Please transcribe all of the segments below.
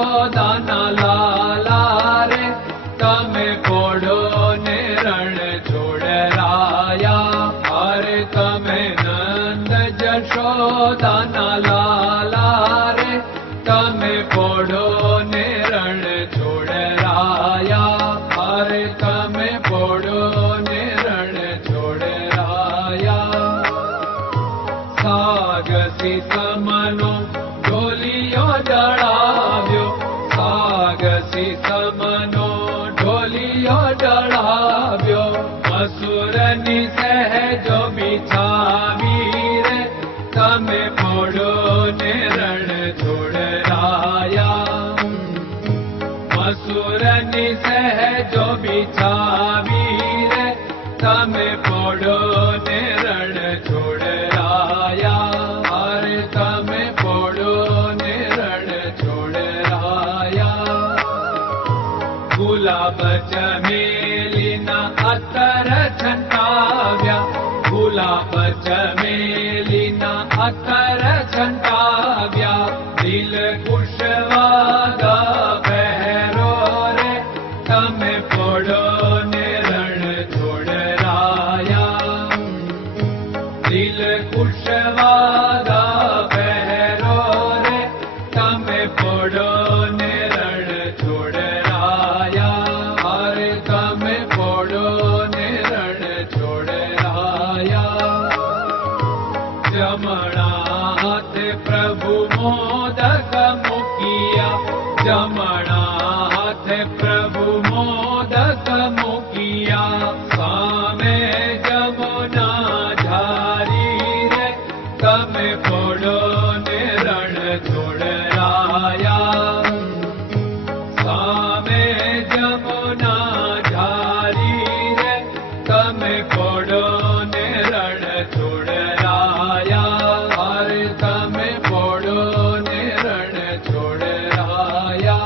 જશોદાના લાલા રે તમે પોડો ને રણ છોડરાયા. અરે તમે નંદ જશોદાના લાલા રે તમે પોડો ને રણ છોડરાયા. અરે તમે પોડો ને રણ છોડરાયા. સાગસી સમનો ઢોલિયો ડળાવ્યો, સાગસી સમનો ઢોલિયો ડળાવ્યો. મસૂરની સહેજો બિછાવી રે તમે પોડો ને રણ છોડરાયા. મસૂરની સહેજો બિછાવી રે તમે પોડો ને રણ છોડરાયા. અરે તમે પોડો ને રણ છોડરાયા. ગુલાબ ચમેલીના અત્તર છંટાવ્યા, ગુલાબ ચમેલીના અત્તર છંટાવ્યા. દિલ કુશવાદા પહેરો રે તમે પોડો ને રણ છોડરાયા. દિલ કુશવાદા પહેરો રે તમે પોડો ને રણ છોડરાયા. અરે તમે પોડો ને રણ છોડરાયા. જમણા હાથે પ્રભુ મોદક મૂકિયા, જમણા હાથે પ્રભુ મોદક મૂકિયા. સામે જમુના ઝારી રે તમે પોડો ને રણ છોડરાયા. સામે જમુના ઝારી રે તમે પોડો ને રણ છોડરાયા. અરે તમે પોડો ને રણ છોડરાયા.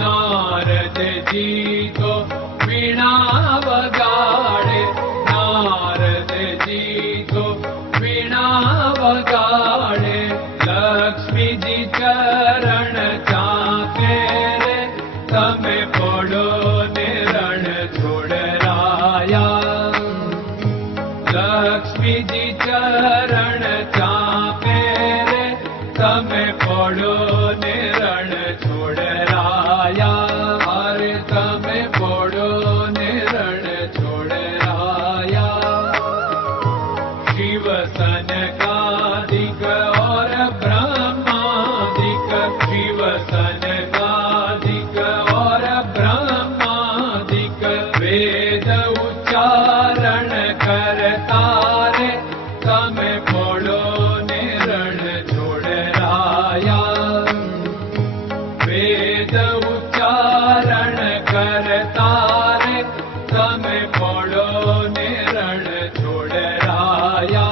નારદજી તો વીણા વગાડે, નારદજી તો વીણા વગાડે. લક્ષ્મીજી ચરણ ચાકે રે તમે પોડો ને રણ છોડરાયા. લક્ષ્મીજી ચરણ ચાપે રે તમે પોડો ને રણ છોડરાયા. અરે તમે પોડો ને રણ છોડરાયા. શિવ સનકાદિક और ब्रह्मादिक, शिव सनकादिक और ब्रह्मादिक. वेद उच्चारण करता रे તમે પોડો ને રણ છોડરાયા. વેદ ઉચ્ચારણ કરતા રે તમે પોડો ને રણ છોડરાયા.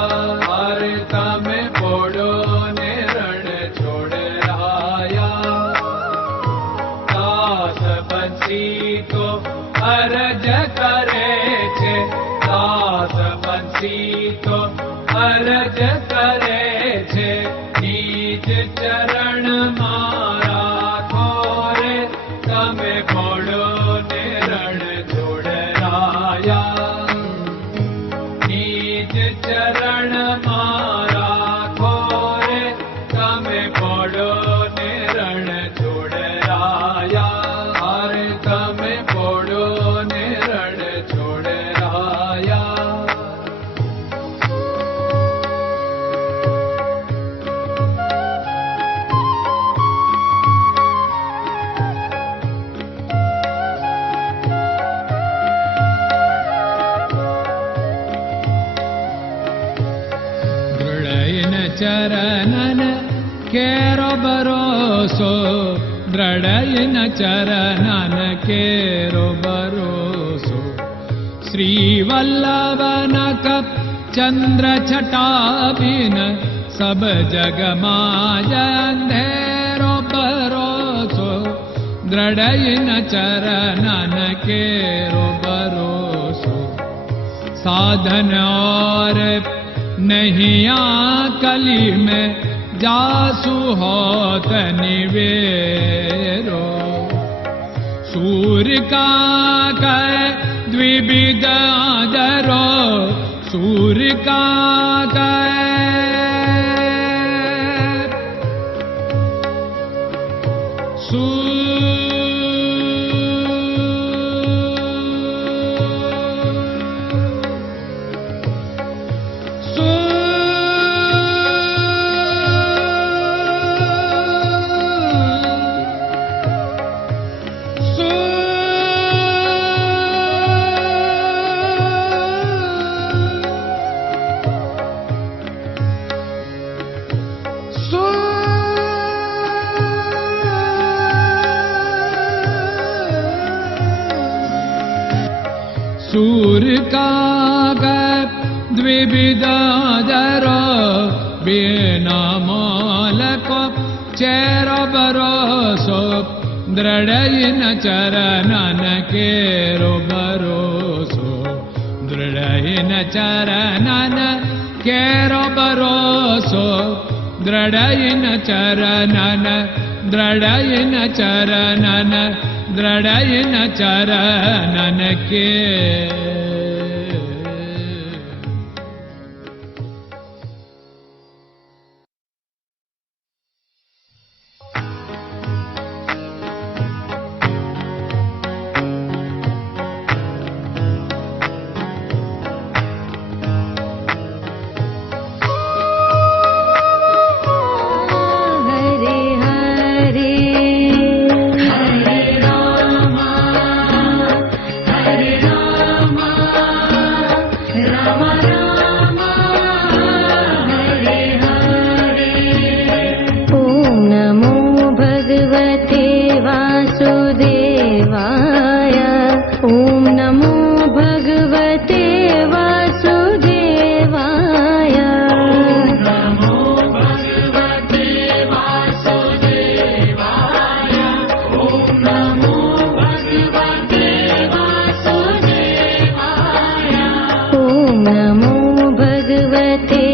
અરે તમે પોડો ને રણ છોડરાયા. દાસ બંસી તો અરજ કરે છે, દાસ બંસી તો અરજ કરે છે. નીચ ચરણ મારા ખોરે તમે પોડો ને રણ છોડરાયા. નીચ ચરણ મારા ખોરે તમે પોડો ને રણ છોડરાયા. અરે તમે પોડો ને રણ છોડરાયા. ચરણન કેરો ભરોસો, દ્રઢયન ચરણન કેરો ભરોસો. શ્રી વલ્લભન કપ ચંદ્ર છટાબિન સબ જગમાં અંધેરો ભરોસો. દ્રઢયન ચરણન કેરો ભરોસો. साधन और नहीं कली में जासु होत निवेरो सूर्य का कै द्विविध आदरो सूर्य का सूर्य का द्विविधादर बिना मालको चेर भरोसो दृढ़ चरणन केरो भरोसो दृढ़ चरणन केरो भरोसो दृढ़ चरणन दृढ़ चरणन दृढ़ चरणन के नमो भगवते